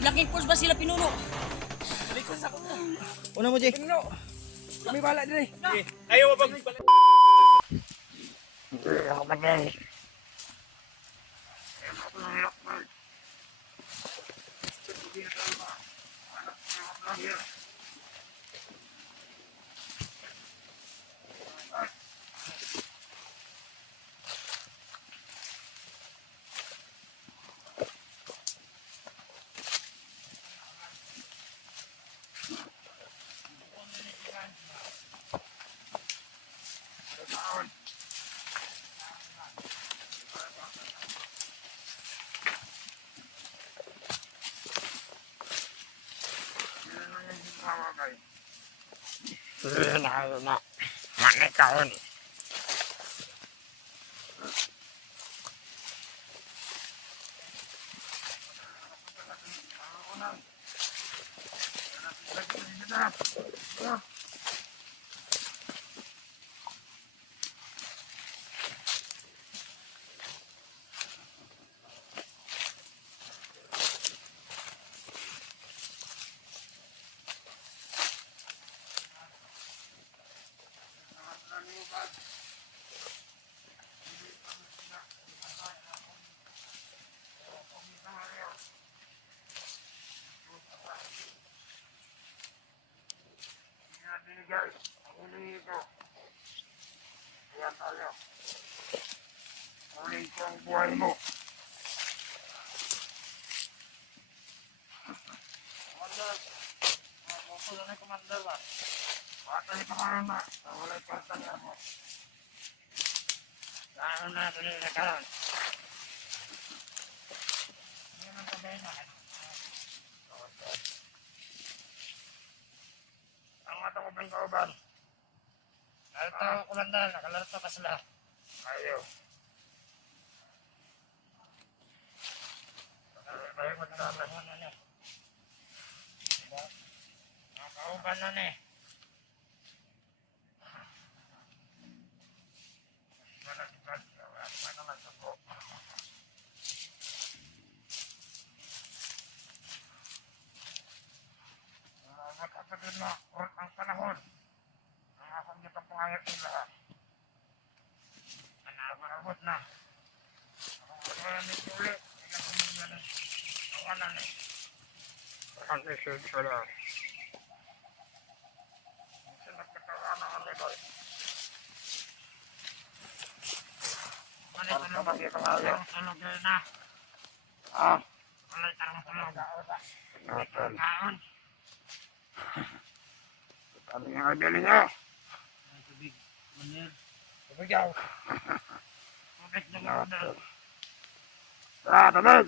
Laking force ba sila pinuno? Una mo, Jay. Pinuno. Kami bala dire. Ayaw mo bang Mana kaon? Guys, huli ito. Kaya tayo. Huli ko ang buhay mo. Commander, mapupulo na Commander ba? Patay pa karoon na. Wala kwarta niya mo. Saan na tuloy na karoon? Hindi naman sabay na. Ang mata ko bang kauban? Narito ako, Commander. Nakalarito ka sila. Ayaw. Bahay mo na naman. Mga kauban na ni. Wala naman sa po. Magkapagod na ang panahon. Ang akong dito pangayot nila. Anabot na. Ako wala nito ulit. Kaya kumagyan na. Awanan eh. Ang isip sila. Kasi nagkatawa na kami doon. Manito na ang tulog na. Walay tarong tulog. Kaon. Ano yung ibili niyo? Tubig. Manir. Tubig yaw. Tubig na Commander. Tubig!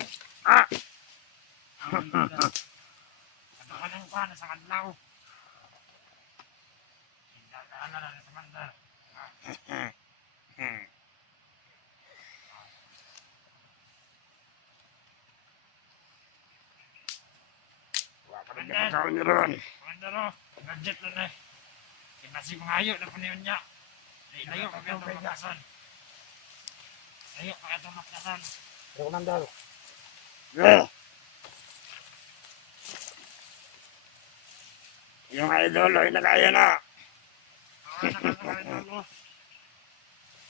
Ano ka lang pa, nasa kadlaw. Hindaan na lang, Commander. Gawin niyo ron. Commander, budget na eh. Kinasi mangayo na paniyon niya. Layo ka kayo itong makasan. Layo ka itong makasan. Commander. Yeah. Yung idol ay nakaya na. Oo, nakakakain mo.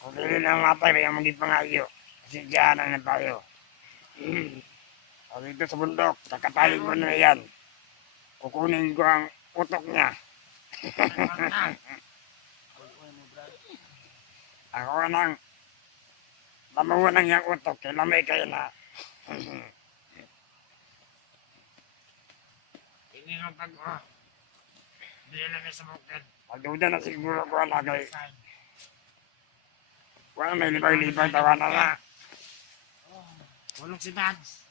Kung pili ng mapay, may maging pangayo. Kasi diyan na tayo. Pag dito sa bundok, kakatayin ko na yan. Kukunin ko ang utok niya. Ako nang lamuhan ng yung utok, kilamay kayo na. Hindi nga pag hindi lang sa bukid. Pagduda na siguro ko na kay wala may libay-libay tawa na na. Walang si Dads.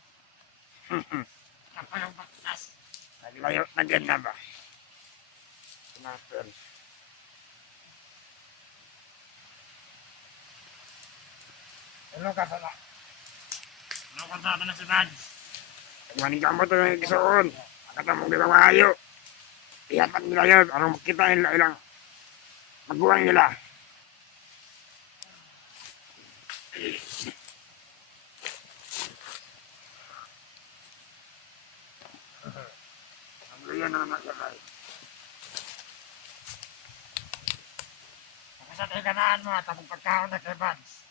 Kapag ang baktas. Naglayo na din na ba? Natin. Ano ka sana? Ano kontrata na si Dads? Maning kamot na yung gisoon. Akata mong di ba maayo? Iyapat nila yun. Anong makita nila ilang magbuwang nila. yan ang nakalay. Sa tiganaan mo at ang pagkaon na kay Vance.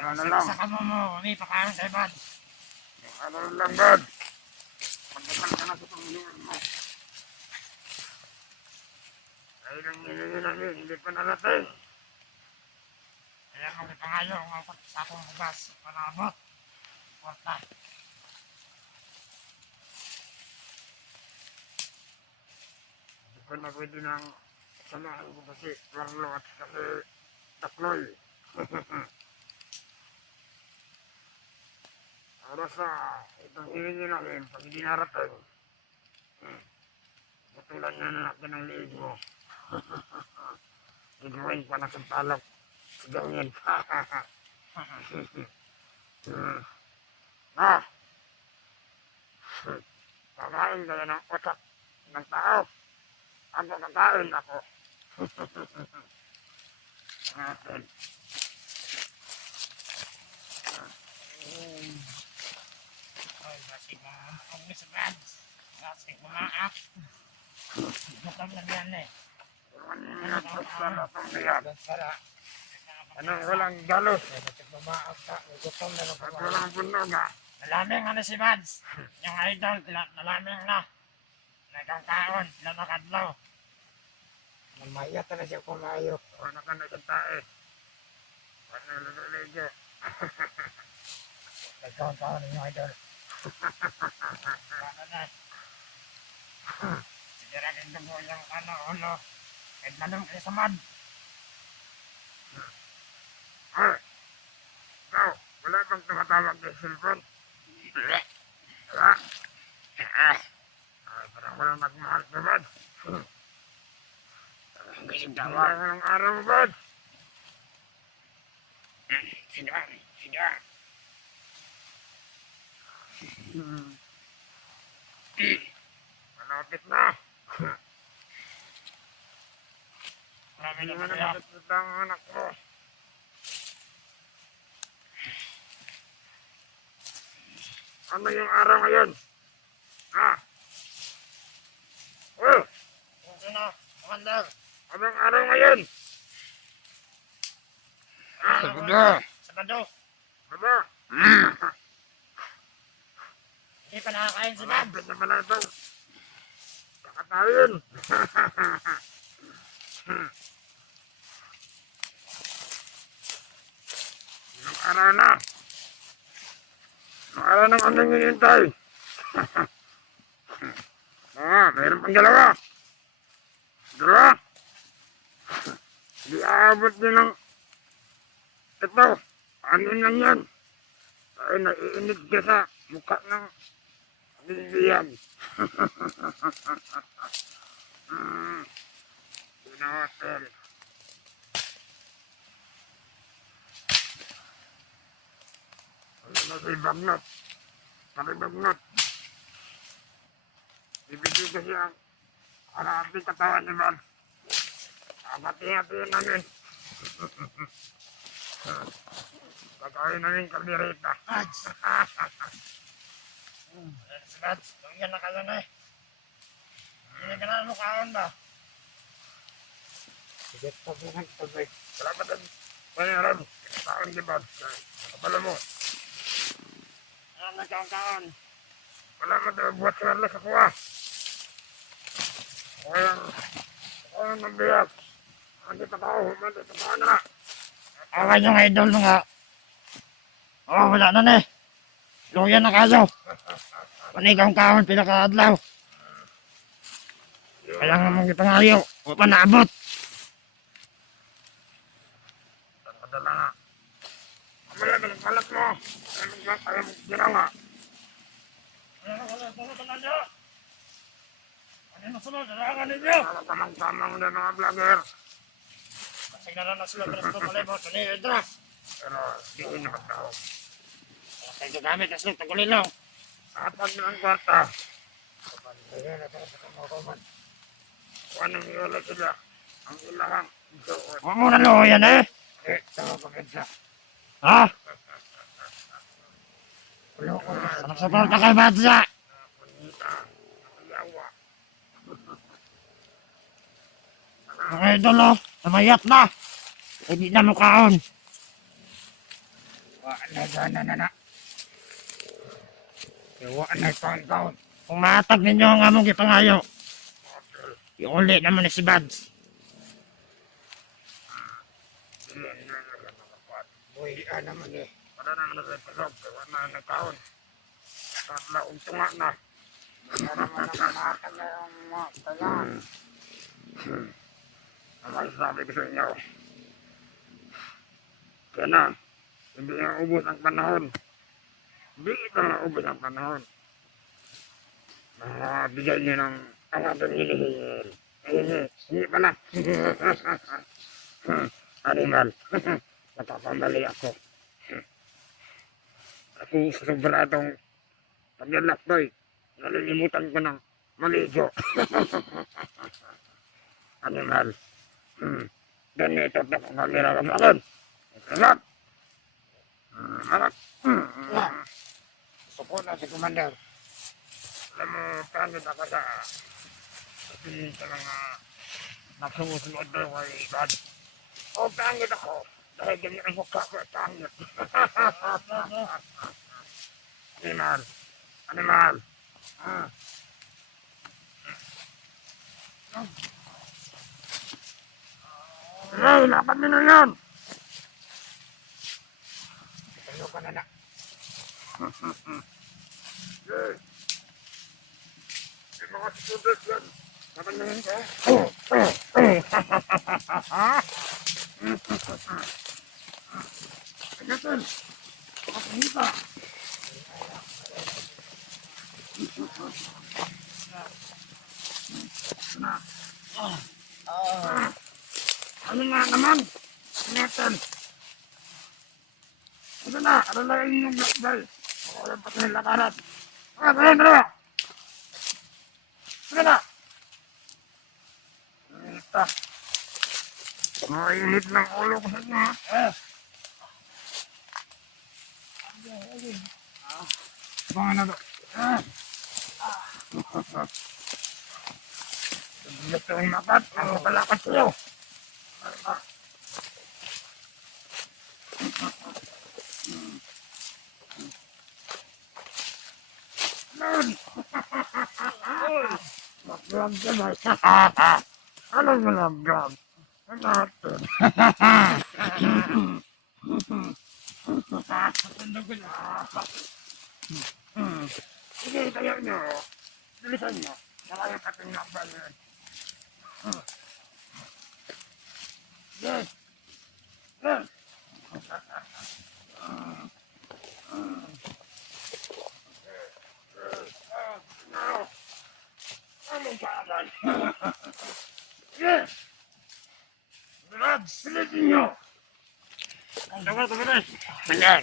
Ano na lang. Sa kamo mo, may pagkaon kay Vance. Ano na lang, Bad. Pagkakal ka na sa pangiliwan mo. Ay, nang nililin, hindi pa narating. Kaya mo may pangayo ang sa akong hugas para abot. Porta. Hindi ko na pwede nang samahan ko kasi Carlo at kasi Takloy. Para sa itong hilingi namin, pag hindi narating, butulan na natin ang liig mo. Gagawin pa na sa talok. Gawin. Ah! Kakain kayo ng utak ng tao. Ako kakain ako. Atin. Ay, basig mga ang Miss Vance. Basig mga gutom na yan eh. Anong walang galos? At Gutom walang puno na. Nalaming ano si Vance. Yung idol, nalaming na. Nagkakaon, ilang nakadlaw. Mamaya na siya kumayo. Wala ka na sa tae. Ano lululigyo? Nagkakaon ninyo, idol. Ano na. Sigara rin dugo yung ano, ulo. Kahit lalong kayo sa mad. Ay! Ikaw, wala bang tumatawag ng cellphone? Wala? Ay, parang walang nagmahal ka, Bad. Ang Wala ka ng araw mo, Bad. Sida. Sida. Malapit na. Marami Hindi na mo na kaya. makikita ang anak mo. Ano yung araw ngayon? Ha? Oh! Kung sino, kumandar. Anong araw ngayon? Sabado. Sabado. Baba? Hindi pa nakakain si Vance. Malapit na pala ito. Kakatayin. Anong araw na? Anong araw ng aming hinihintay? Mayroon pang dalawa. Dalawa? Di aabot din ng ito. Ano lang yan? Ay, naiinit ka sa mukha ng bibigyan. Pinahotel. Ano na si Bagnot? Pari Bagnot. Ibigay kasi ang harating katawan ni Vance. Hati-hatiin namin. Pagkawin namin kaldereta. Vance. Ayan si Vance. Tungyan na kayo na eh. Hindi ka na mukhaon ba? Sige, tabi ng tabi. Salamat ang panyaram. Kinakaon ni Vance. Nakabala mo. Ayan, nagkaon-kaon. Wala mo ito buhat sa karla sa kuha. Kaya ng biyak. Hindi pa tao. Hindi pa tao na. Awan yung idol nga. Oh, wala na eh. Luyan na kayo. Panigawang kaon, pila ka adlaw. Kaya nga mong ipangayo. O pa naabot. Padala nga. Kamala ka ng kalat mo. Kaya mo ginanga. Ano na sunod? Darangan ninyo! Kaya tamang-tamang na mga vlogger. Kasi na na sila pero ito malibot. Ano yung idra? Pero di ko naman tao. Kaya gamit na sila. Tagulilong. Kapag ng kwarta. Ayan na tayo sa kamakuman. Kung anong iwala sila. Ang ilahang doon. Huwag mo na luyan eh. Tama pa kita. Ha? Ulo ko na. Suporta kay Badja. Punita. Yawa. Mga idol oh. Namayat na. Hindi na mukaon. Wala sana na na. Yawa na taon-taon. Kung matag ninyo ang among gipangayo. Iuli naman ni si Bads. Buhi naman eh. Wala naman na sa palog. Wala na nagkaon. Tatla tunga na. Wala naman na manakal na yung mga talan. Ang masasabi ko sa inyo. Kaya na, hindi na ubos ang panahon. Hindi ito na ubos ang panahon. Bigay niyo ng ang ating hinihingin. Hindi pala. Animal. Nakakamali ako. Ako sobradong paglalakbay. Nalilimutan ko ng maligo. Animal. Ganito na kung kamera ka sa akin. Sarap. Harap. Gusto ko na si Commander. Alam mo, pangit ako sa sabihin sa mga nasusunod na kay God. O, pangit ako. Dahil ganyan ang mukha ko, pangit. Animal. Animal. Hey, laban nyo na yan! Tayo ka na na. Hey! May mga students yan. Laban nyo yan ka? Pagkatan! Makapahita! Ano nga naman? Pagkatan! Ito na! Ano na inyong lakbay? Wala pa sa lakarat. Dalawa! Sige na! Ito. Mainit ng ulo ko sa inyo. Mga na to. Gusto kong makat. Ano pala ka sa'yo? Lord! Mag-vlog ka ba? Ano vlog? Natin. Sige, tayo nyo. Bilisan nyo. Marami pating nakbal yun. Yes. Yes. Anong kaagad? Yes. Relax, bilisan nyo. Tagal. Relax. Relax.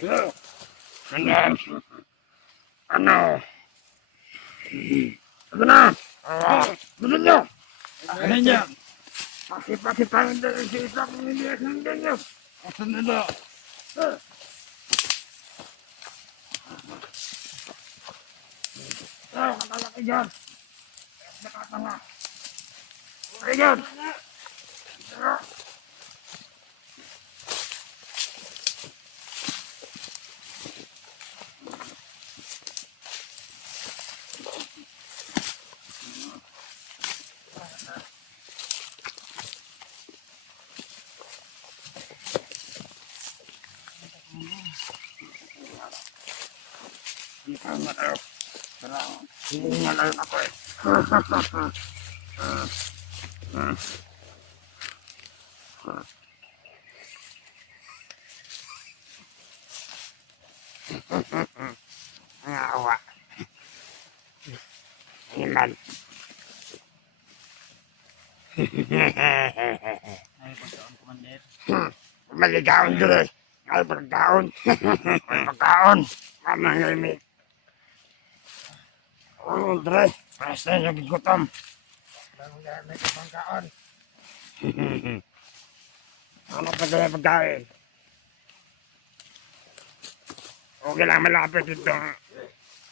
Ano? Ano na? Bilisan nyo. Ano niya? Pakipakipangin na rin si isang hindi nyo. Asan nila? Katalaki dyan. Nakatanga. Okay dyan. Hindi na tayo. Hindi nga lang ako eh. Ang awa. Animal. Ay, pagkaon, Commander. Maligaon dito. Ay, pagkaon. Ay, pagkaon. Mamang limit. Oh, Dre. Basta yung gutom. Mamang limit ang pagkaon. Ano pa kaya pagkain? Okay lang malapit ito.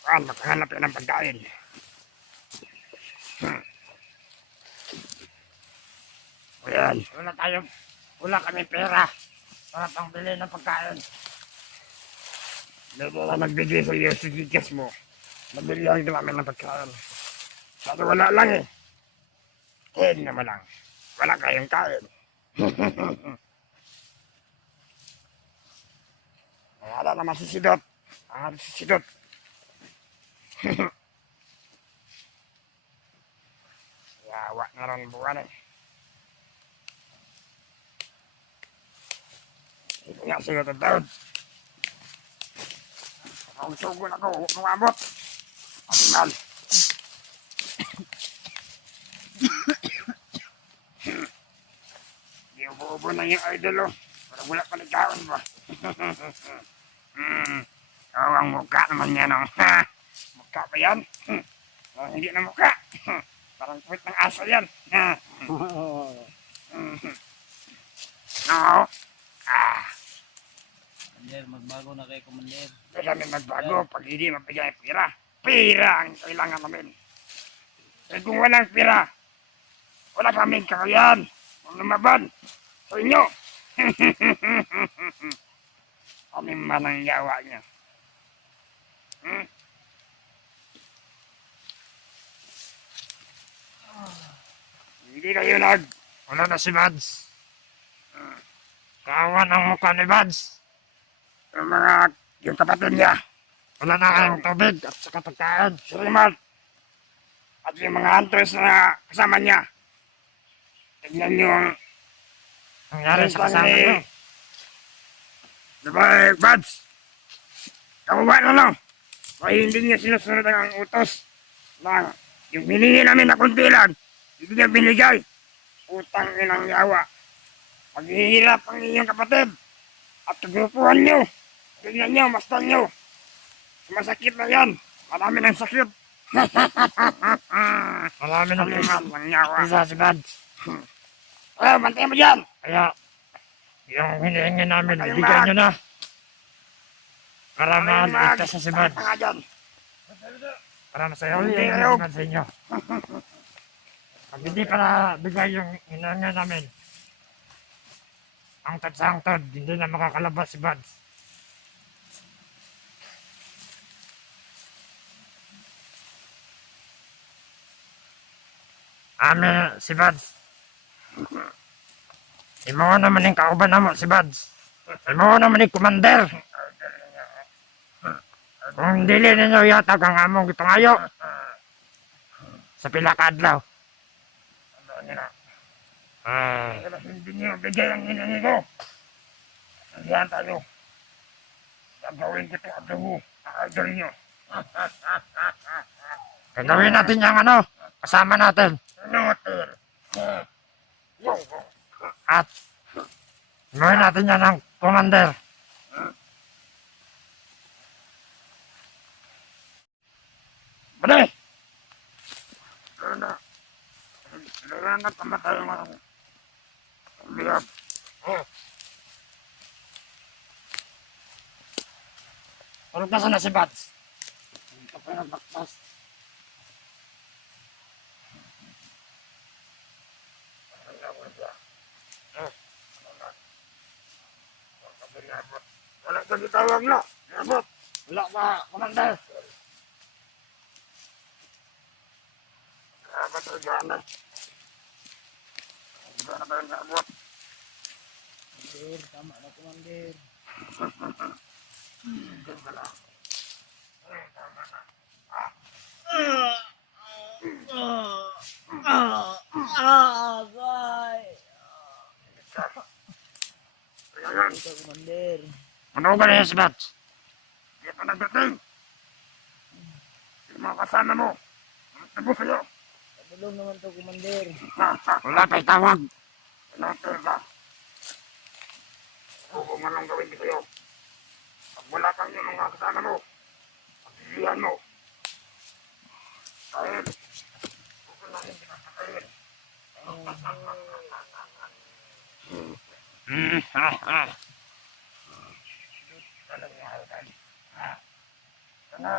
makahanap yan ng pagkain. Ayan, wala kami pera para pangbili ng pagkain. Hindi mo nagbigay sa iyo sa gigas mo. Nabili din namin ng pagkain. Sabi wala lang eh. Kain naman lang. Wala kayong kain. Wala naman si Sidot. Si Sidot. Yawa na rin buwan eh. Ito nga siya ito daw. Ang sugon ako, huwag mong abot. Animal. Ubo na yung idol, oh. Parang wala pa nagkaon ba? Ang mukha naman yan, oh. Mukha ba yan? Hindi na mukha. Parang puwit ng aso yan. No? Commander, magbago na kay Commander. Hindi kami magbago pag hindi mabigay ang pira. Pira ang kailangan namin. Eh kung walang pira, wala kaming kakayan. Kung lumaban, sa inyo. Kami man ang yawa niya. Hindi kayo Wala na si Mads. Kawan ang mukha ni Mads. yung kapatid niya, Wala na kayong tubig at saka pagkain. si Rimald, at yung mga hunters na kasama niya. Tignan niyo ang Nangyari sa kasama niyo. Diba, Bads? Kawawa na lang. Kaya hindi niya sinusunod ang utos na yung hiningi namin na kunti lang, hindi niya binigay. Utang inang yawa. Maghihirap ang inyong kapatid at kagrupuhan niyo. Tignan niyo, mastan niyo. Masakit na yan. Marami ng sakit. Marami na Kaliman ng yawa. isa si Mads. Bantayan mo dyan. Kaya, yung hinihingi namin, Kayong bigyan lahat. nyo na. Para Kaliman. maaligtas na si Mads. Tanga dyan. Para masaya Hindi ulit kayo. si Mads sa inyo. Pag hindi pa na bigay yung hinihingi namin, ang tadsangtod, hindi na makakalabas si Mads. Si Mads. Imo naman yung kauban na mo, si Mads. Imo naman yung commander. Kung dili ninyo yatag ang among gipangayo sa pila ka adlaw. Ano nila? Ah, Kaya hindi niyo bigay ang hiningi ko. Sandihan tayo. Gagawin ko ito at dugo. Idol niyo. gagawin natin yung ano, kasama natin. Noter. At gawin natin yan ng commander. Bade! Kailangan pamatay mo ang biyab. Tulog na sana si Mads. Ito pa yung baktas. Wala ka gitawag na. Abot. Wala pa, commander. Abot sa gana. Gana ba yung abot? Commander, tama na Commander. Diyan ka lang. Tama na. Kaya yan. Ito Commander. Ano ba na yan si Mads? Di pa nagdating. Yung mga kasama mo. Nagtabo sa'yo. Patulong naman to Commander. Wala pa itawag. Noter ka. Oo nga lang gawin ko sa'yo. Pag wala kang yung mga kasama mo, pagsisihan mo. Dahil, kukunahin kita sa kain. Ano nga, Altan? Sana,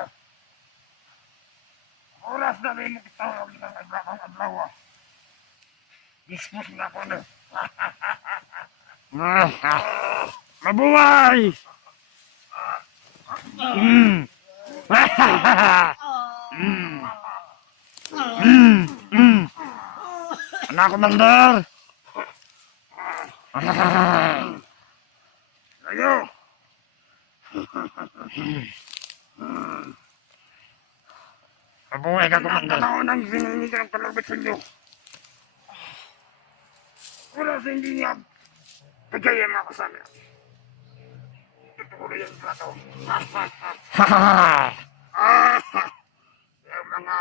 Oras na rin magtawag ng ibang adlaw. Discuss na ako na. Mabuhay! Mm. Mm. Anak Commander! Kayo! Mabuhay ka, Commander. Tao nang siningi ka ng palabot sa inyo. Wala sa hindi niya. Kagaya mga kasama. Totoo na yung plato. Yung mga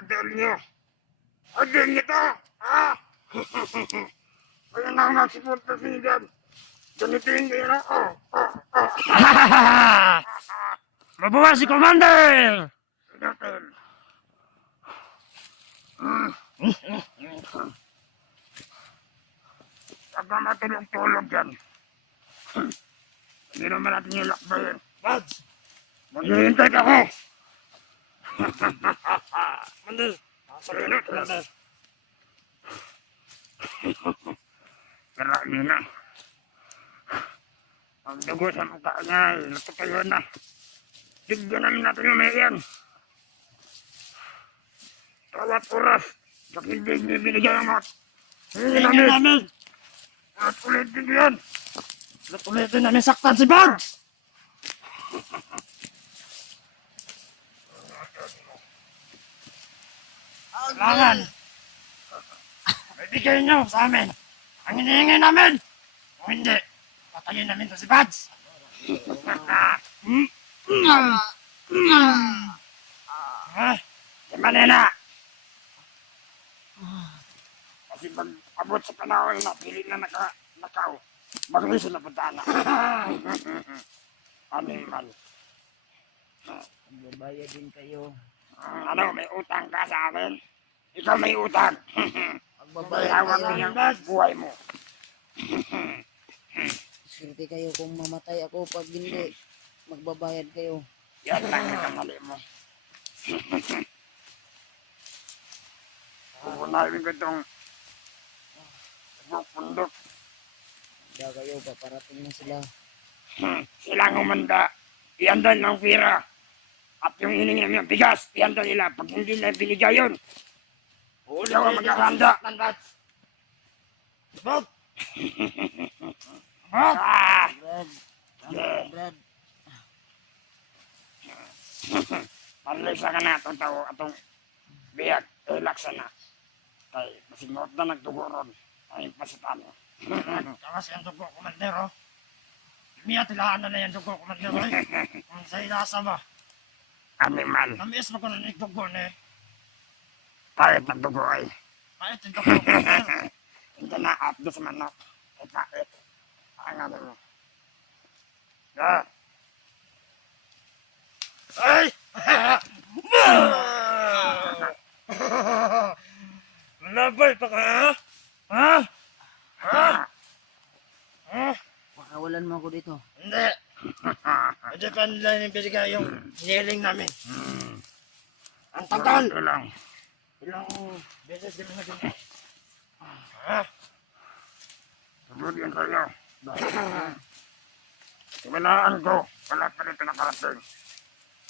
idol niyo. Idol niyo to! Kaya nga magsuporta sa inyo dyan. Gamitin kayo na. Mabuhay si Commander! Natin. Pag matulog-tulog yan. Hindi naman natin yung lakbayin. Buds! Maghihintay ka ko! Commander! Sige na, Commander. Pero yun na. Ang dugo sa mukha niya, natutayo na. Tignan namin natin yung may yan. Bawat oras, pag hindi binigyan ng mga Hingin namin. namin! At ulitin ko yan. Ulit-ulitin namin saktan si Buds! Kailangan! Ibigay nyo sa amin ang hinihingi namin! Kung hindi, patayin namin to si Buds! Si Manila. Kasi pag abot sa panahon na pilit na nakaw, magalis na punta na. Animal. Magbabayad din kayo. Ano, may utang ka sa akin? Ikaw may utang. Magbabayad Bayawag mo kayo. yung buhay mo. Swerte kayo kung mamatay ako. Pag hindi, magbabayad kayo. Yan lang ang mali mo. Pupunahin ko itong bundok. Hindi kayo, paparating na sila. Silang umanda. Iandal ng pira. At yung hiningi namin yung bigas, iandal nila. Pag hindi na binigay yun, ikaw ang maghahanda. Bud! Ah! Brad, Yeah. Brad. Panlisa ka na itong tao atong biyak. Laksa na. Kay masingot na nagtuguron. Ay pasitan mo. Kasi ang dugo, Commander, oh. Miyatilaan na yung dugo, Commander, eh. Kung sa ilasa ba? Animal. Namiis mo ko na nagdugo, eh. Kahit nagdugo ay. Kahit yung dugo, Commander. Hindi na apdo sa manok. Ay kahit. Ang ano mo. Yeah. Ay! Labay pa ka, ha? Ha? Ha? Ha? Pakawalan mo ako dito. Hindi. Hindi pa nila nibigay yung hiling namin. Ang tagal! Ito lang. Ilang beses din na din. Ha? Sabod yan sa'yo. Simanaan ko. Wala pa rito nakarating.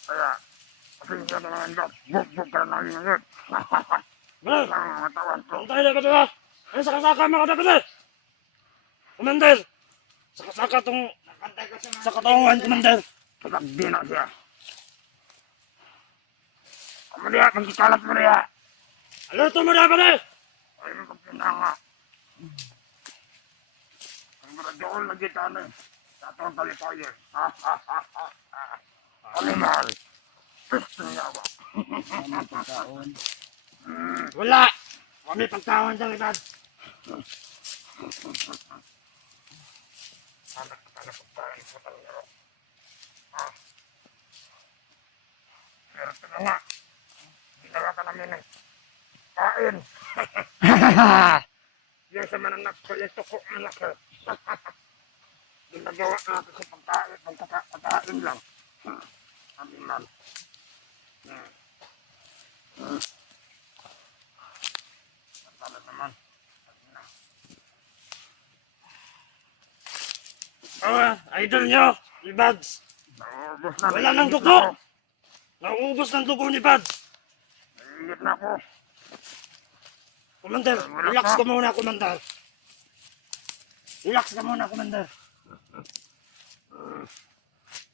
Kaya, pasensya na naman doon. Buk-buk ka na namin ngayon. Bro! Ang mga tawan ko. Ang tayo na ba diba? Ano saka-saka mga dapat, Commander! Saka-saka tong... Sa katawan, Commander! Pagdi na siya. Kamaliya, magkikalat mo riya. Alerto mo dapat, Ay, magkapina nga. Ang radyool na kita na. Tatawang talitayo. Animal. Gusto niya ba? Ano pagkaon? Wala! Kami pagtawan dyan, Dad. Anak ka na pagkain sa talero. Pero ito na nga. Ginawa ka namin eh. Kain. Yung sa mananak ko, yung tuko malaki. Ginagawa natin sa pagkain lang. Animal. Tama naman. Idol nyo, si Buds. Naubos na. Wala nang dugo. Nauubos ng dugo ni Buds. Naiingit na ako. Commander, relax ka muna, Commander. Relax ka muna, Commander.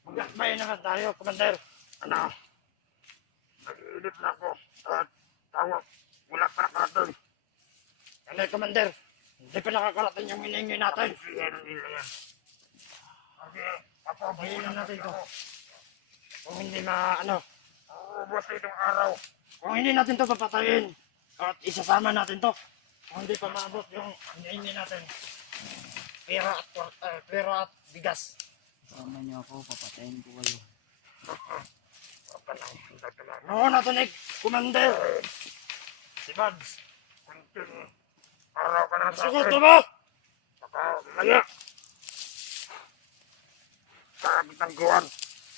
Magkakbay naman tayo, Commander. Ano? Naiingit na ako. At tawag. Wala pa nakarating. Ano, Commander? Hindi pa nakakarating yung hiningi natin. Yan. Okay. Papabayin natin to. Kung hindi ano, Naubos itong araw. kung hindi natin to papatayin, at isasama natin to. Kung hindi pa maabot yung hinihingi natin. Pera at bigas. Sama niyo ako, papatayin ko kayo. Oo, natunig, Commander. Si Buds. Kunting araw ka na sa Sugot akin. mo! Baka maya. Sa kuwan.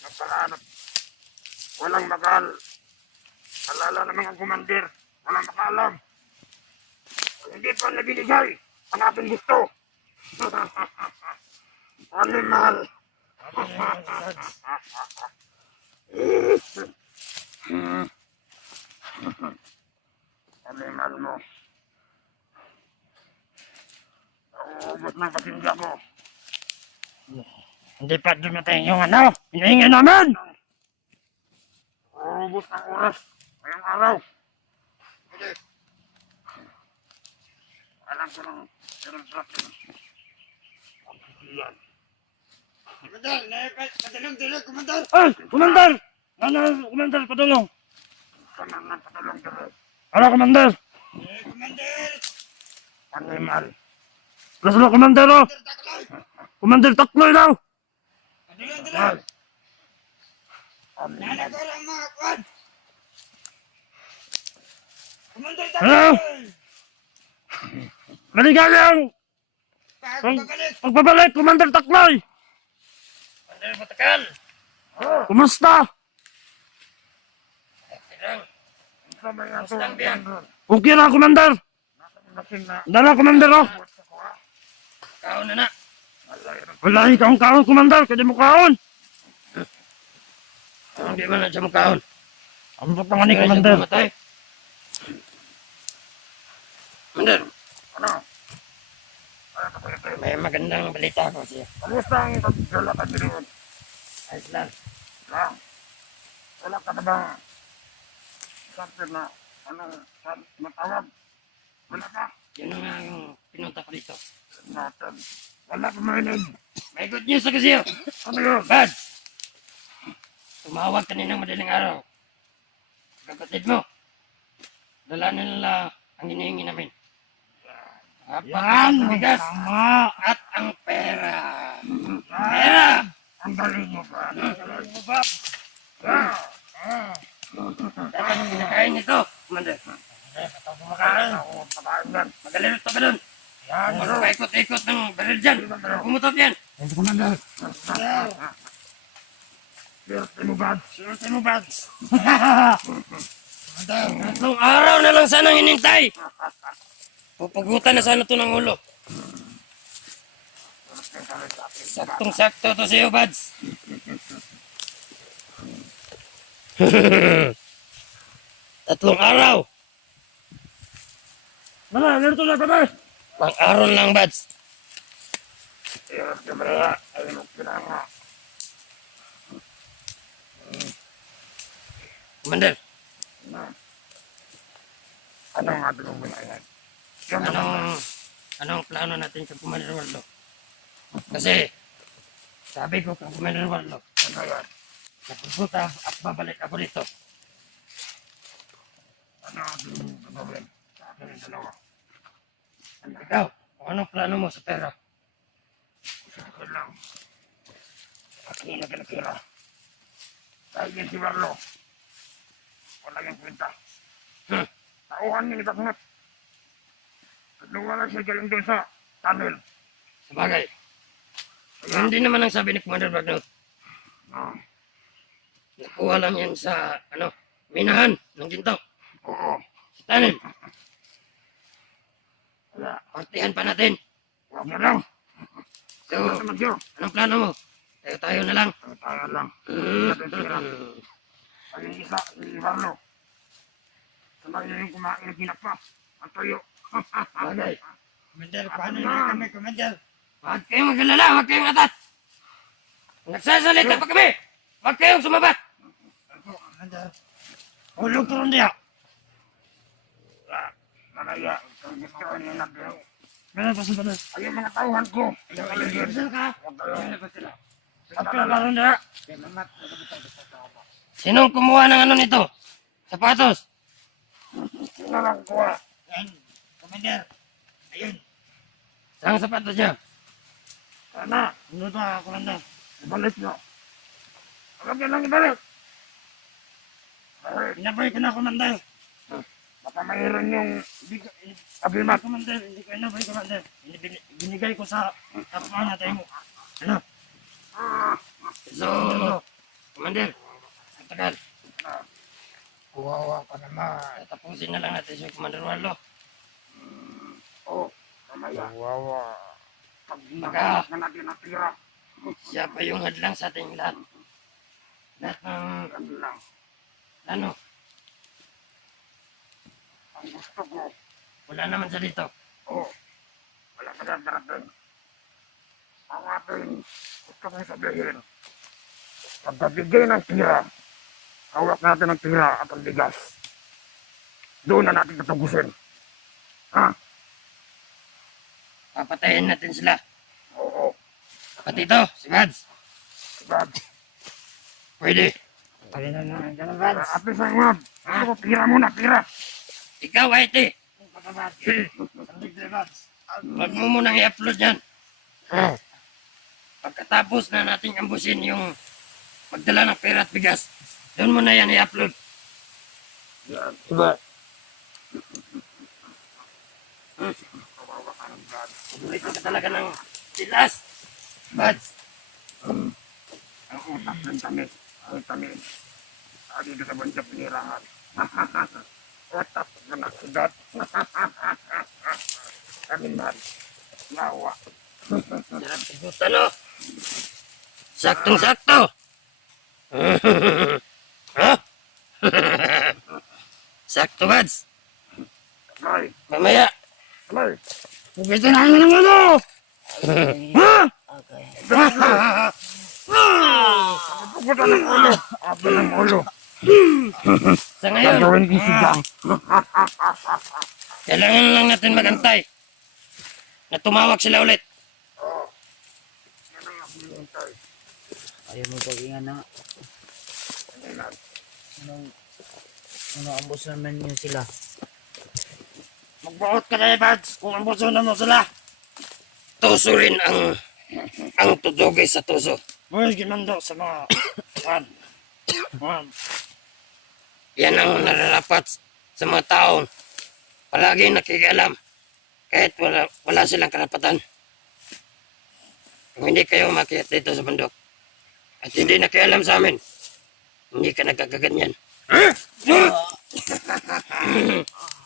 Nagpalaanap. Walang makal. Alala ng mga kumandir. Walang makalam. Hindi pa nabinigay ang ating gusto. Animal. Animal mo. Naubos ng patinda mo. Hindi pa dumating yung ano, hinihingi namin! Naubos ng oras. Ngayong araw. Hindi. Alam ko ng demonstrasyon. Ang sisiyan. Commander, padulong, Commander! Ay, Commander! Ano, Commander, padulong! Kanan ng patulong dito. Ano, Commander? Commander! Animal. Laslo, Commander, oh! Commander, takloy daw! Animal. Animal. Nalagorang mga kwan! Commander, Ano? Maligayang Pagbabalik! pagbabalik, Commander Takloy! Commander, matakal! Kumusta? Sa may ato. Mustang biyan. Okay na, Commander! Nasing na. Dala, Commander, oh! Kao na na! Wala ikaw kaon, Commander, kaya mo kaon! Hindi man na siya makaon. Ang patang ni Commander. Matay. Commander, Ano? Ano ka pala tayo? may magandang balita ko siya. Kamusta ang paglalakad doon? Ayos lang. Lang. Wala ka na bang something na matawag? Wala ka? Yun na nga yung pinunta ko dito. Natin. Wala ka marinig. May good news ako sa'yo. Ano yun? Bad! Tumawag kaninang madaling araw. Kapatid mo. Dala na nila ang hinihingi namin. Apat na bigas Tama! at ang pera. Pera! Ang galing mo pa. Dapat kinakain nito, Commander. Kumakain! Ako, pakain yan. Magalirot pa ba dun? Yan! Huwag paikot-ikot ng baril dyan. Pumutot yan. Thank you, Commander! Swerte mo ba? Swerte mo, Buds! Tatlong araw na lang sanang hinintay. Pupugutan na sana ito ng ulo. Saktong-sakto to sa'yo, Buds. Tatlong araw. Mala, lirto na kami! Pang-araw lang, Buds. Swerte mo na. Ayun ang pinanga. Commander, Ano ang ating umilayan? Yung anong plano natin kay Commander Waldo? Kasi, sabi ko kay Commander Waldo, ano yan? napupunta at babalik ako dito. Ano ang ating gagawin? Sa ating dalawa. Ikaw, kung anong plano mo sa pera? Sa akin lang. Akin na kinakira. Dahil yan si Marlo. Wala yung kwenta. Tauhan niya ni Bagnat. At nung wala siya galing doon sa tunnel. Sabagay. Yun din naman ang sabi ni Commander Bagnot. Ah, Nakuha lang yan sa, minahan ng ginto. Oo. Si Talim, Wala. partihan pa natin. Huwag na lang. So, Wala naman yun. anong plano mo? Tayo na lang. Tayo lang. Ay, isa, si Barlo. Sabay na yung kumain ng ginapa. At tuyo. Bagay. Commander, paano na kami, Commander? Huwag kayong magalala, huwag kayong atat. Nagsasalita pa kami. Huwag kayong sumaba. Ako, Commander. Hulog ko rin diya. Malaya. Kung gusto ko nila pero Meron pa sila. ay yung mga tauhan ko. Commander ka. Huwag kayo. Meron pa sila. At pala rin diya. Salamat. Sinong kumuha ng ano nito? Sapatos. Sino lang kuha? Yan, Commander. Ayun. Saan sapatos niya? Sana. Ano ba, Commander? Ibalik nyo. Huwag yan lang ibalik. Ay, Inabay ko na, Commander. baka mayroon yung Hindi ko, abimat. Commander, hindi ko inabay, Commander. Binigay ko sa kapwa natin mo. Ano? So, Commander, ang tagal. Kuwawa ka naman. Tapusin na lang natin si Commander Waldo. Oo. Mamaya. Kuwawa. Pag Baka. nakakas na natin ang tira. Siya pa yung hadlang sa ating lahat. Lahat ng Ganun lang. ano, Ang gusto ko. wala naman siya dito. Oo. Wala ka na darating. Ang ating gusto kong sabihin. Pagkabigay ng tira, hawak natin ang tira at ang bigas. Doon na natin katugusin. Ha? Papatayin natin sila. Oo. Pati ito, si Mads. Bad. Pwede. Pali na naman, ganun, Vance. Ate sa mga. Gusto ko tira muna, tira. Ikaw, Whitey. Sandig na, Vance. Huwag mo munang i-upload yan. Pagkatapos na nating ambusin yung magdala ng pera at bigas, doon mo na yan i-upload. Yan. Diba? Kawawa ka ng bad. Paborito ka talaga ng tilas. Mads. Ang utak ng tamis. Ang tamis. Dito sa bundok nirahan. Otak na nasugat. Kami man. Yawa. Sarap igutan, no? Saktong-sakto. Ha? Sakto, Mads. Ay, Mamaya. ay. Pagkita na ng ano! Ha? Okay. Pupunta ng ulo. Apo ng ulo. Sa ngayon, Gagawin isigang. kailangan lang natin magantay na tumawag sila ulit. Yan ang nakulintay. Ayaw mo pag-ingan na. Kailan? Ano, ambos naman niyo sila. Magbuot ka na, Bads. Kung ang buso na mo sila. Tuso rin ang tudugay sa tuso. Boy, ginando sa mga kan. Yan ang nararapat sa mga taong palagi nakikialam kahit wala silang karapatan. Kung hindi kayo umakyat dito sa bundok at hindi nakialam sa amin, hindi ka nagkakaganyan.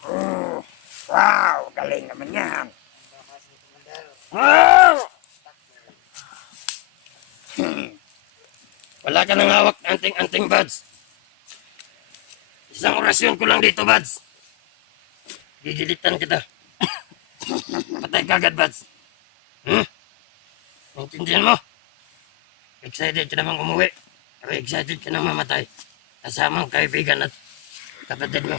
Oh, wow, galing naman yan. Wala ka nang hawak na anting-anting, Buds. Isang orasyon ko lang dito, Buds. Gigilitan kita. Patay ka agad, Buds. Naintindihan mo? Excited ka namang umuwi. Pero excited ka nang mamatay. Kasama ang kaibigan at kapatid mo.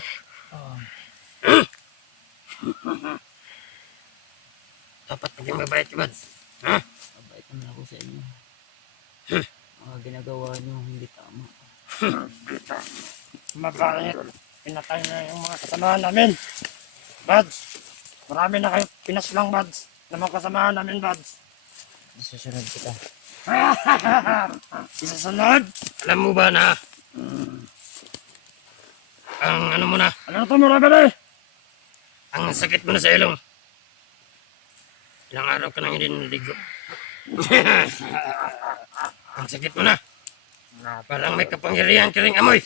Dapat maging mabait ka, Buds. Mabait naman ako sa inyo. Mga ginagawa niyo hindi tama. Mabait. Pinatay na yung mga kasamahan namin. Bads, marami na kayo pinaslang, Bads. Na mga kasamahan namin, Bads. Susunod kita. Isasunod? Alam mo ba na ang ano mo na, Ano to, Murabali? ang sakit mo na sa ilong. Ilang araw ka nang hindi naligo. Ang sakit mo na. Parang may kapangyarihan ka ring amoy.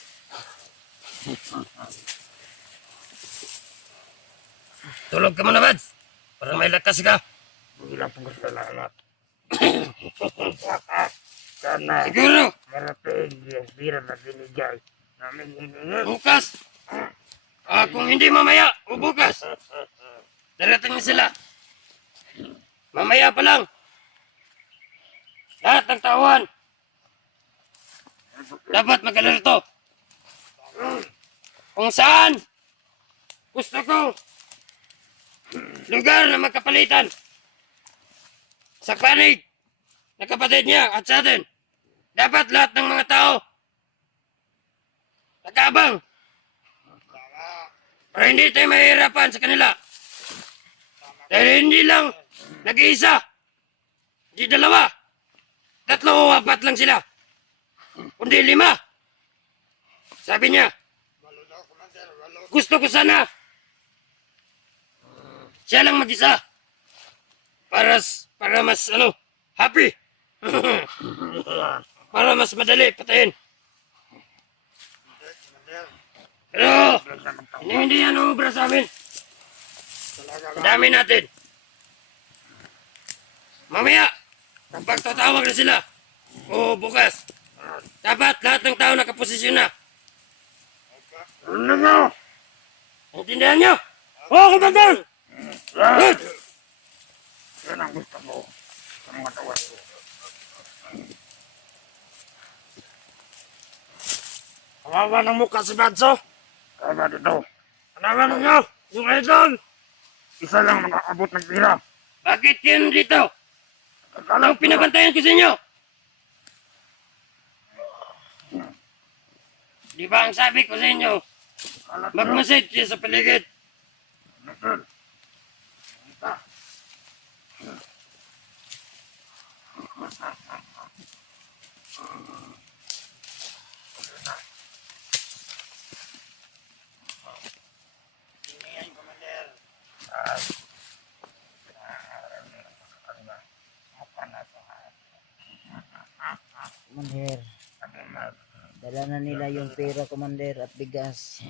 Tulog ka muna, Bads. Para may lakas ka. Bilang pagkasalamat. Sana Siguro. marating yung pira na binigay namin hinihingi. Bukas. Kung hindi mamaya o bukas. Darating na sila. Mamaya pa lang. Lahat ng tauhan. Dapat mag-alerto. Kung saan gusto ko lugar na magkapalitan sa panig na kapatid niya at sa atin. Dapat lahat ng mga tao nag-abang para hindi tayo mahihirapan sa kanila. Dahil hindi lang nag-iisa, hindi dalawa, 3 o 4 lang sila, kundi 5. Sabi niya, gusto ko sana siya lang mag-isa para mas happy. Para mas madali patayin. Pero hindi yan ubra sa amin. Ang dami natin. Mamaya, kapag tatawag na sila, o bukas, dapat lahat ng tao nakaposisyon na. Ano mo? Intindihan nyo? Oo, Commander! Good! Yan ang gusto ko sa mga tawag ko. Kawawa ng mukha si Badso. Kaya dito, Kawawa ninyo, yung idol. isa lang makakabot ng pira. Bakit yun dito? Kakalang Anong pinabantayan ko sa inyo? Di ba ang sabi ko sa inyo, magmasid kayo sa paligid. Commander, dala na nila yung pera, Commander, at bigas.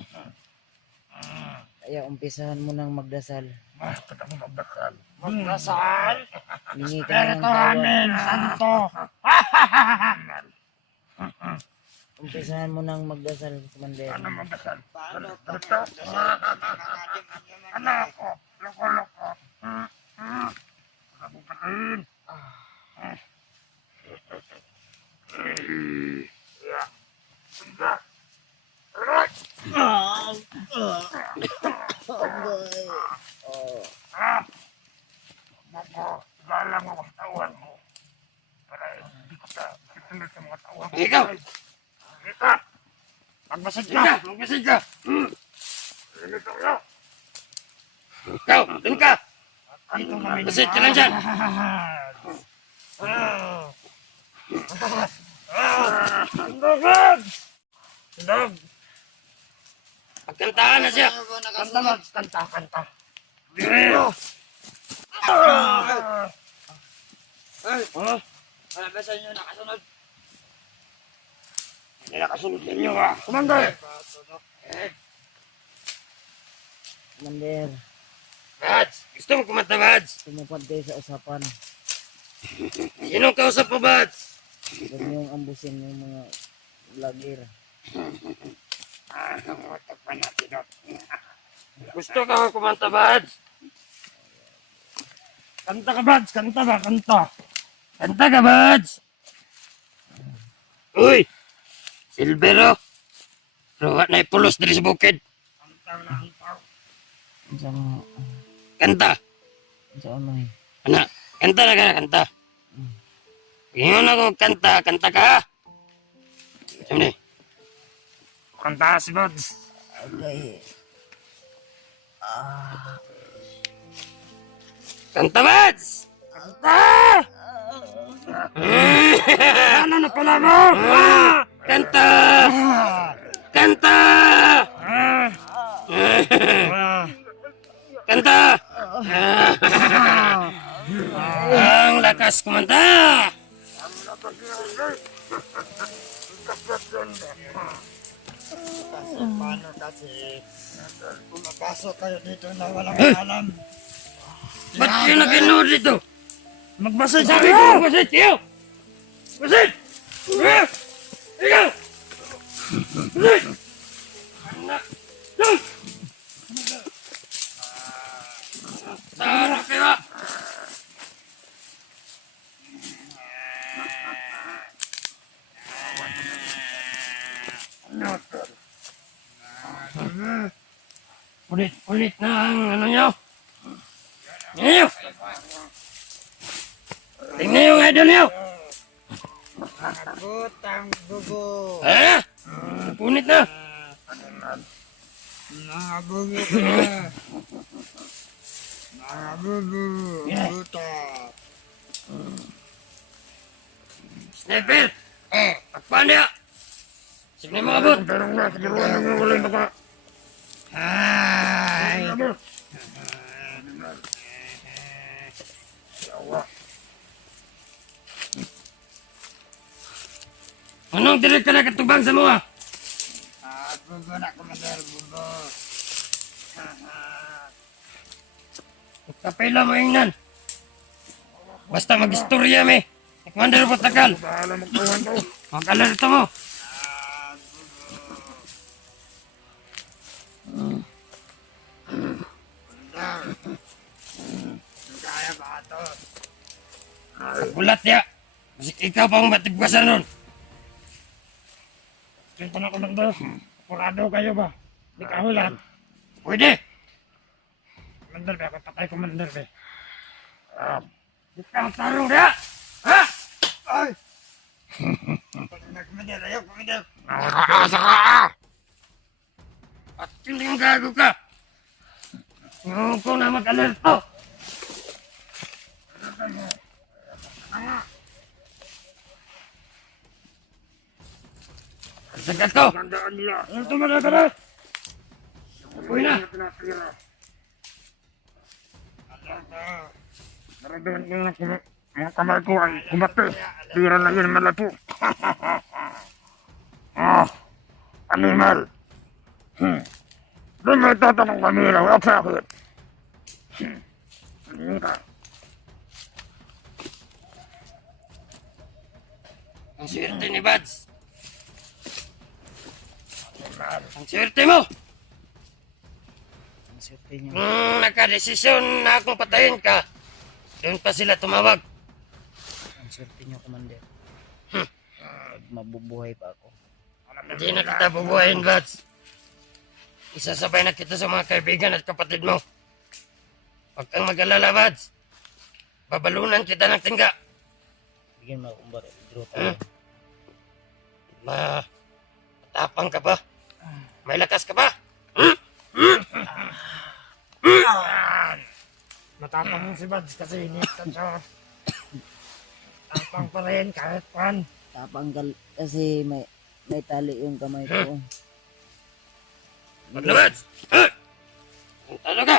Kaya umpisahan mo nang magdasal. Basta ako magdasal. Magdasal. Hingi ka na ng Espiritu tawad. amin, santo. Umpisahan mo nang magdasal, Commander. Ano magdasal? Basta. Ano ako? Loko-loko. Ako patayin. Galang mo ang tauhan mo. Para hindi ko sa kitunod sa mga tauhan mo. Ikaw! Ika! Magmasid Sige ka. ka! Magmasid ka! Ganito ka! Ikaw! Dun ka! Dito kami. Masid ka lang dyan! Sandog! Sandog! Pagkantahan na siya! Kanta, Mads. Kanta, kanta. Wala ba sa inyo nakasunod? Hindi nakasunod sa inyo ha. Commander! Commander, Bads! Gusto mo kumanta, Bads? tumupad kayo sa usapan. Sinong kausap mo, Bads? Huwag niyong ambusin yung mga vlogger. Ang utak pa natin. Gusto ka kumanta, Bads? Kanta ka, Mads. Kanta ba? Kanta. Kanta ka, Bads? Uy! Silvero! Ruwa na ipulos diri sa bukid. Sa mga, Kanta! sa ano eh. Ana, kanta na ka, kanta. Ingon ako, kanta, kanta ka ha? Sabi ni, Kanta si Mads. Okay. kanta, Bads! Kanta! Ano na pala mo? Kanta! Kanta! Kanta! Ang lakas kumanta! Kasi paano kasi kung mapasok kayo dito na walang alam. Ba't kayo nakinuod dito? Magbasa Sabi ko, basit kayo! Basit! Ikaw! Basit! Anak! Lang! Sarap kayo! Ulit na ang ano nyo. Tingnan nyo! Tingnan yung idol nyo! Butang bubo. Ha? Punit na! Nangabubo ka na. Nangabubo. Buta. Sniper! Takpan niya! Sige mga bot! Pero nga, siguro nang wala na ka. Ay. Anong direct ka na katubang sa mga? Bubo na, Commander. Bubo. Kapila mo ingnan. Basta mag-istorya me. Commander Patakal. Bahala magkawan to. Mag-alerto mo. Kaya ba ito? Bulat ya. Kasi ikaw pa ang matibwasan nun. Kaya na, Commander. Kurado kayo ba? Di ka hulat. Pwede. Commander, be. Ako patay, Commander, be. Di ka tarong dia. Ha? Ay! Commander, ayaw, Commander. Nakakaasa ka! At hindi yung gago ka. Ngayon ko na mag-alerto. Sagat ko. Tandaan nila. Ayaw, tumalay ka na. Uy na. Tinatira. Naramdaman ko na mga kamay ko ay kumate. Tira na yun malapo. Animal. Doon may tatanong kanila. Huwag sa akin. Ano ka? Ang swerte ni Bads. Ang swerte mo. Ang swerte nyo. Nakadesisyon na akong patayin ka. Doon pa sila tumawag. Ang swerte nyo, Commander. Mabubuhay pa ako. Hindi na kita bubuhayin, Bads. Isasabay na kita sa mga kaibigan at kapatid mo. Huwag kang mag-alala, Bads. Babalunan kita ng tingga. Bigyan mo akong baril. Draw tayo. Matapang ka ba? May lakas ka ba? Matapang mo si Bads kasi initan siya. Tapang pa rin kahit pan. Tapanggal kasi may tali yung kamay ko. Huwag na, Bads. Kung talo ka,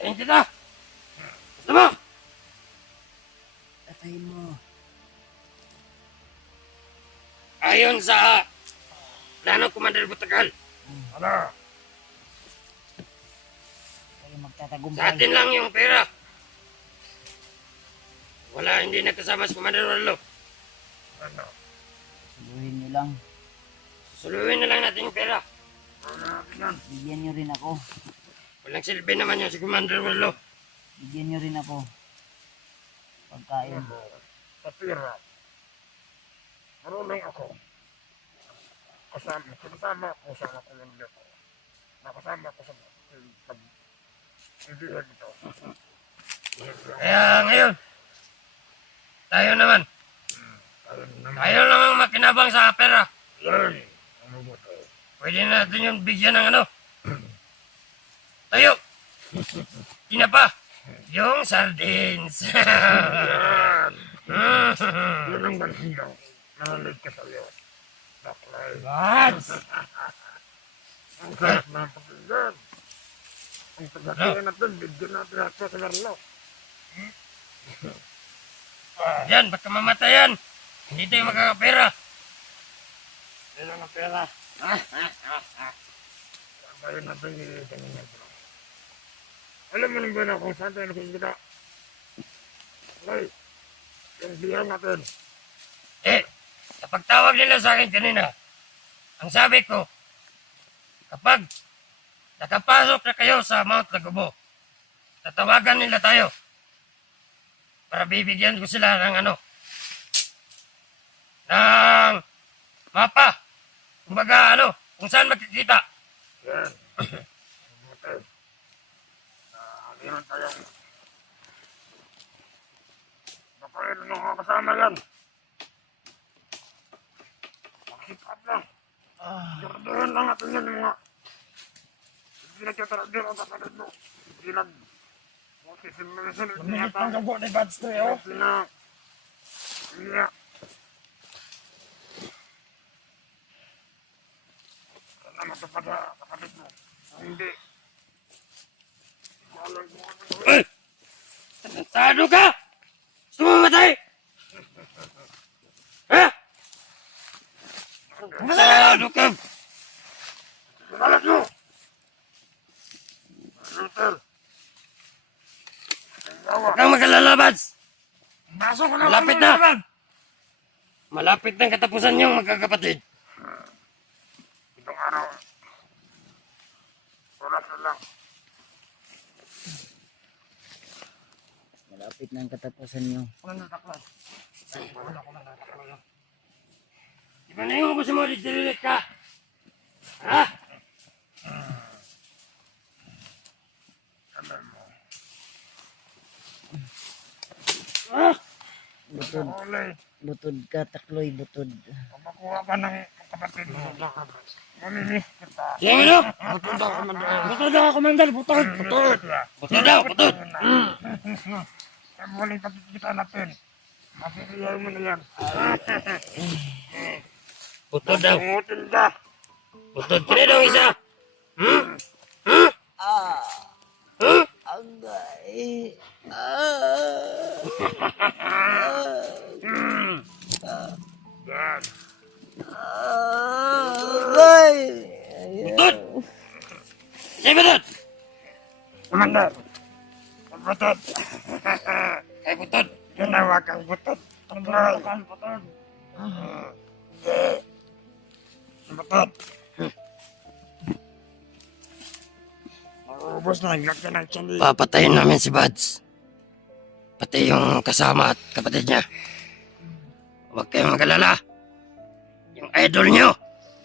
tayin kita. Gusto mo? Patayin mo. Ayon sa plano, Commander Butagal, Ano? Kayo sa magtatagumpay. atin lang yung pera. Wala, hindi na kasama si Commander Warlo. Ano? Suluhin nyo lang. Suluhin na lang natin yung pera. Bigyan nyo rin ako. Walang silbi naman yung si Commander Warlo. Bigyan nyo rin ako. Pagkain. Sa tira. Marunong ako. Kasama ako sa mga kolonya ko. Nakasama ako sa pag-ibihan ito. Kaya ngayon, tayo naman. Tayo lang ang makinabang sa pera. Yan. Ang mabuti. Pwede natin yung bigyan ng ano. Tayo. Tinapa. Yung sardines. Yan. Yan ang gansiyaw. Nanalig ka sa'yo. Baklay. Bads! Ang sarap na ang pakinggan. Ang pagkakaya natin, bigyan natin ako sa Marlo. Yan, baka mamatayan. Hindi tayo makakapera. Ilan ang pera? Tayo natin kanina bro. Alam mo naman na kung saan tayo nakikita. Okay. Yung bihan natin. Eh, kapag tawag nila sa akin kanina, ang sabi ko, kapag nakapasok na kayo sa Mount Lagubo, tatawagan nila tayo para bibigyan ko sila ng ng mapa. Kumbaga kung saan makikita. Yan. Okay. Meron tayong baka yun ang mga kasama yan. Makikat lang. Jordan lang natin yan mga hindi nagtataradir ang kasalit mo. Hindi nag sisimilisin. Lumingit pang gago ni Bads to eh. Hindi na. Hindi na. Sana matupad sa kasalit mo. Hindi. Alam ko ano gawin. Eh! Tarantado ka! Gusto mo mamatay? Ha? Tarantado ka! Sinalat mo! Luther! Huwag kang magkalalabads! Pasok ko na. Malapit na! Malapit na ang katapusan niyong magkakapatid. Itong araw. Oras na lang. Malapit na ang katapusan nyo. Wala na taklas. Wala ko na taklas. Di ba na yung gusto mo dililit ka? Ha? Alam mo. Ha? Butod, Uli. butod ka, takloy, butod. Kung makuha ka ng kapatid mo. Mamimiss kita. Sige mo! Butod ako, Commander. Butod. Butod. Butod daw! Butod! Ang muling pagkikita natin. Masisiyaw mo na yan. Butod daw! Tungutin ka. Butod! Kaya daw isa! Hmm? Hmm? Hmm? Agay. Yan. Agay. Butod! Sige butod! Commander. Ang butod. Kay butod! Ginawa kang butod. Tuloy. Butod. Butod. Maubos na. Lagyan ng tiyan. Papatayin namin si Buds. Pati yung kasama at kapatid niya. Huwag kayong mag-alala. Yung idol niyo,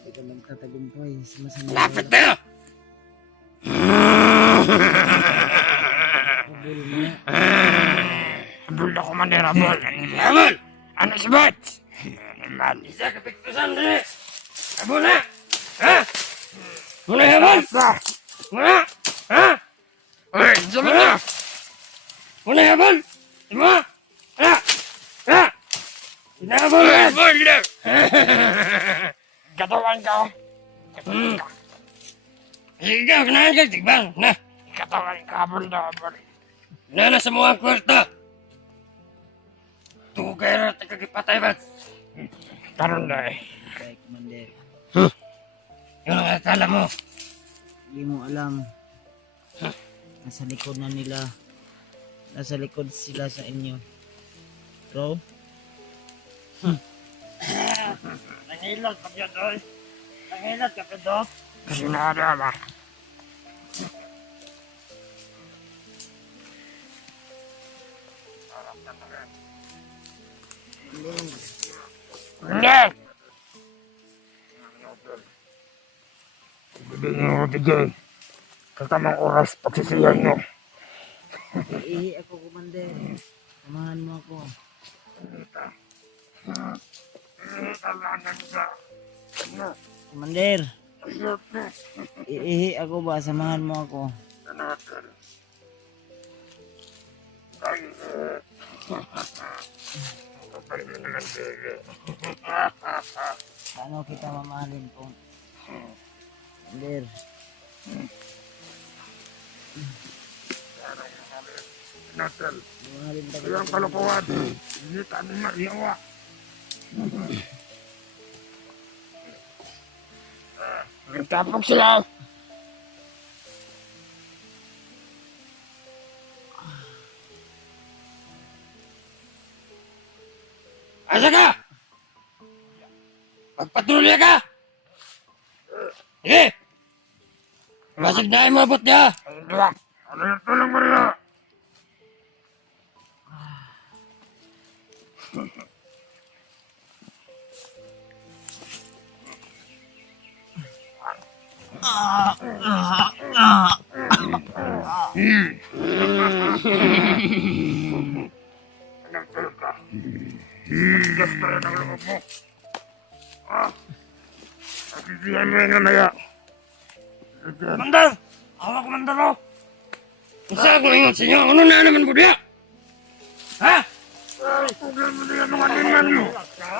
Hindi ka magtatagumpay. Sumasamay. lapit na! Kabul mo. Abul na Commander. Abul. Habol! Ano si Bats? Animal. Isa kapiktusan dali! Habol na! Ha? Muna habol! Muna! Ha? Uy, sabi na. Muna habol! Muna! Ha? Ha? Hinahabol na! Abul na. Katawan ka. Hmm. Sige ka, kanahan ka, tigbang! Na! Katawan ka. Abul na. Abul. Na sa mga kwarta! Tugay na tagagipatay ba? Karoon na eh. Kay Commander. Yung akala mo, Hindi mo alam. Nasa likod na nila. Nasa likod sila sa inyo. Bro? Nangilag pa dyan, oy. Nangilag ka pa, Dok. Kasi nada ba? Hindi! Bibigyan mo bigay. Katamang oras pagsisiyan nyo. Iihi ako, Commander. Samahan mo ako. Talanan ka. Ano? Commander, Ayot na. iihi ako ba? Samahan mo ako. Natin. Ay, kapal mo naman, bebe. Paano kita mamahalin po? Commander, Natin. mamahalin ba Iyang kita? kalokohan. Hindi tayo maiyawa. Nagtapok sila. Asa ka? Magpatrolya ka? Sige! Basig na ay mabot niya! Ano yung tulong mo rin? Anong tulong ka? Matigas pa rin ang loob mo. Nagigihan mo yung namaya. Mandal! Hawak mandal oh! Isa akong ingat sa inyo, ano na naman po diya? Ha? Ay, kuglan mo na yan mga tingnan mo.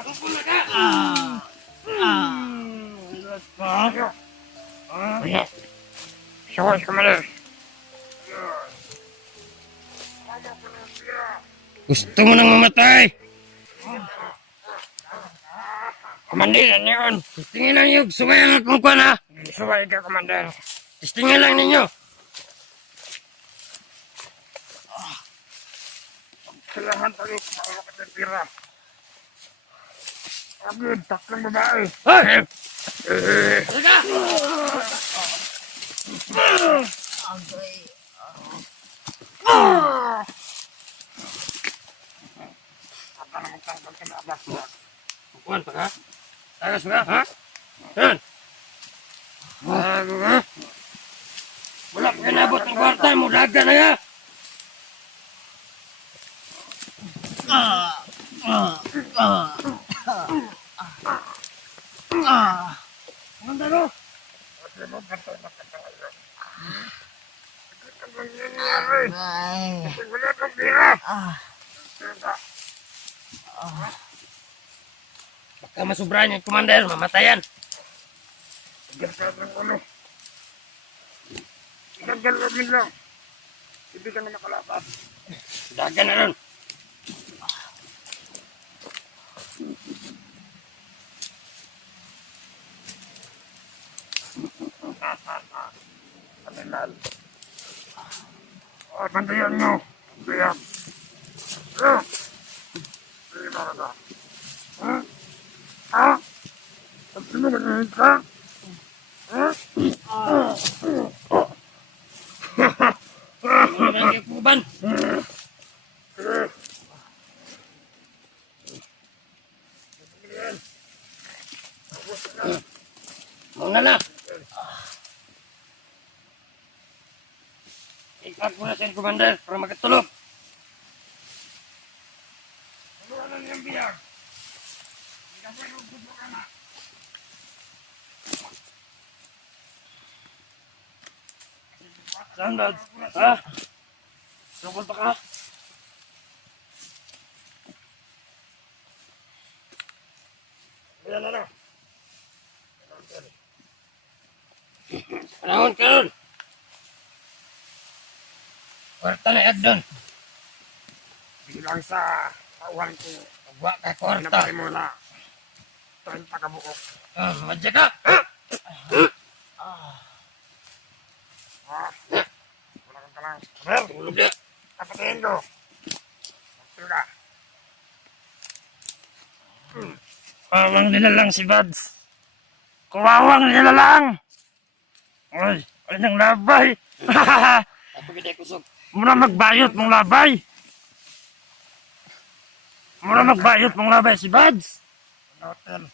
Kapula ka! Kuya, sukos ka mali. Gusto mo nang mamatay? Komandir, ano yun? Tingin lang yung sumayang akong kwan ha? Suway ka, Komandir. Tingin lang ninyo. Kailangan tayo kumawak ka ng pira. Agad, tatlong babae. Hoy! Halika! Apa na magtanggal ka na abas mo? Kwan pa ka? Tagas ba? Ha? Yan! Wala pa kinabot ng kwarta mo, daga na ya! Mandal oh! Kasi mo bantay na ka tayo. Hindi ka nangyayari. Kasi wala kang pira. Pira. Baka masubrahan yung commander, mamatayan. Tigil ka ng ulo. Tigil namin lang. Hindi ka na makalaban. Daga na ron. Animal. Oh, bantayan nyo. Biyak. Hindi mo ka. Ha? Ha? At sino ka na ka? Ha? Ano lang yung kuban? Muna na. Ikat mo na sa commander para makatulog. Ano yung biyak? Hindi ka pwede magpupo ka na. Saan dad? Ha? Napunta ka? Ayan na. Panahon ka ron. Kwarta na yag doon. Bilang sa kawan ko. Agwa ka kwarta. Pinapay mo na. 30 kabuok. Madya ka. Ha? Wala kang talang. Saber, Tulog na. kapatayin ko. Magtul ka. Kawawang nilalang si Bads. Kawawang nilalang! Uy, ay nang labay! Ako kita kusog. Muna magbayot mong labay! Muna magbayot mong labay si Bads! Hotel.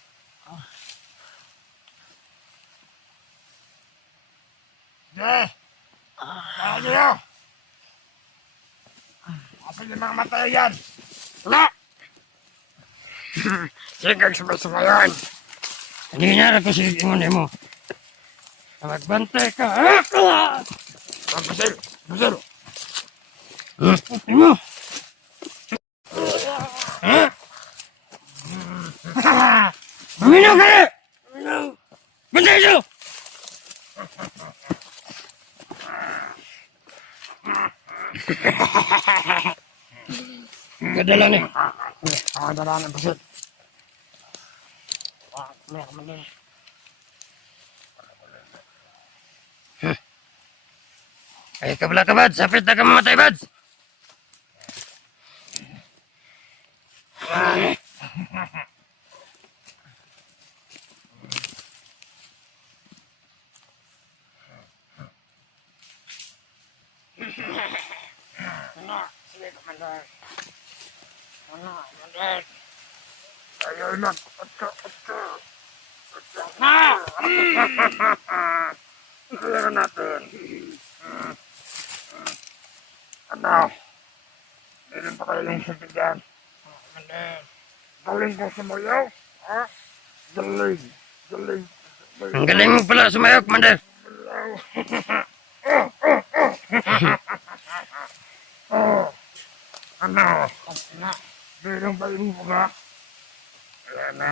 Eh! Kaya nyo! Asan yung mga matay yan? Wala! Sige, sumayon. Hindi na ako sige mo. Magbantay ka. Ha? Basil! Basil! Puti mo. Ha? Bumino ka na! Bantay ito! Gadala ni. Ako dala ng basil. May kaman din. Ay, kabla ka, Bads. Sapit na ka mamatay, Bads. Ano? Sige, Commander. Ano, Commander? Ayaw na. Atso. Na! Kaya natin. Ano? Meron pa kayong sasagyan? Commander. Galing ka sumayaw? Ha? Galing. Ang galing mo pala sumayaw, Commander. Oh, ano? Meron ba yung mga? Ayan na.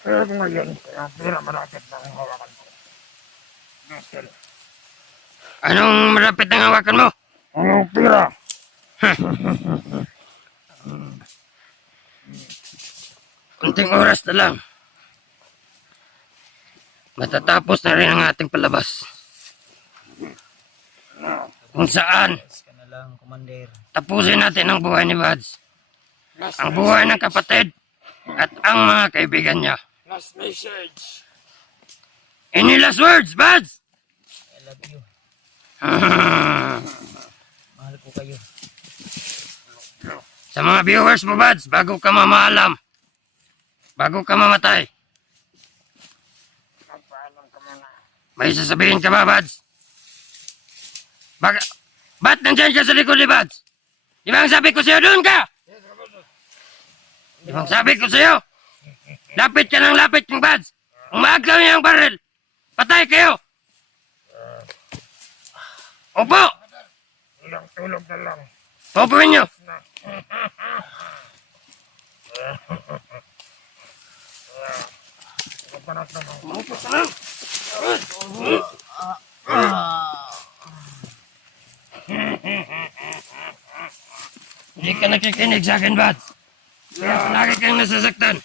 Kaya ko ngayon, kaya pira malapit na ang hawakan ko. Nasıl? Anong malapit ang hawakan mo? Anong pira? Kunting oras na lang. Matatapos na rin ang ating palabas. Kung saan, Yes ka na lang, Commander. tapusin natin ang buhay ni Bads. Ang buhay ng kapatid at ang mga kaibigan niya. Last message. Any last words, Bads? I love you. Mahal ko kayo. Sa mga viewers mo, Bads, bago ka mamaalam, bago ka mamatay, Magpaalam ka muna. may sasabihin ka ba, Bads? Ba't nandyan ka sa likod ni Bads? Di ba ang sabi ko sa'yo, doon ka? Di ba ang sabi ko sa'yo? Lapit ka ng lapit ng Bads. Kung maagaw niya ang baril, patay kayo. Opo! Ilang tulog na lang. Opuin niyo. Kapanat naman. Maupo ka lang. Hindi ka nakikinig sa akin, Bads. Kaya palagi kang nasasaktan.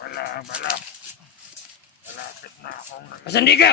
Wala. Malapit na akong Masandi ka!